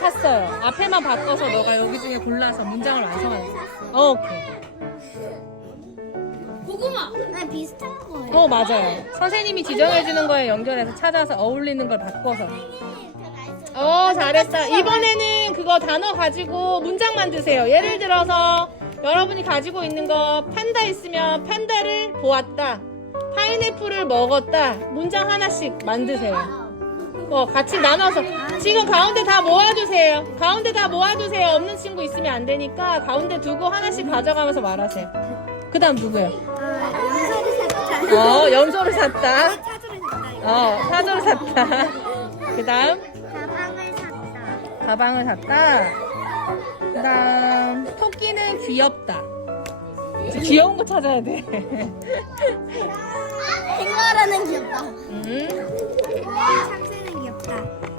샀어요. 앞에만 바꿔서 너가 여기 중에 골라서 문장을 완성하는 거야. 어, 오케이. 고구마. 네 비슷한 거예요. 어, 맞아요. 선생님이 지정해주는 거에 연결해서 찾아서 어울리는 걸 바꿔서. 어, 잘했어. 이번에는 그거 단어 가지고 문장 만드세요. 예를 들어서 여러분이 가지고 있는 거 판다 있으면 판다를 보았다. 파인애플을 먹었다. 문장 하나씩 만드세요. 어, 같이 나눠서. 지금 가운데 다 모아두세요. 가운데 다 모아두세요. 없는 친구 있으면 안 되니까 가운데 두고 하나씩 가져가면서 말하세요. 그 다음 누구요? 샀다. 어, 염소를 샀다. 어, 사조를 샀다. 그 다음 가방을 샀다. 가방을 샀다. 그 다음 토끼는 귀엽다. 귀여운 거 찾아야 돼. 캥거루는 귀엽다. 음, 好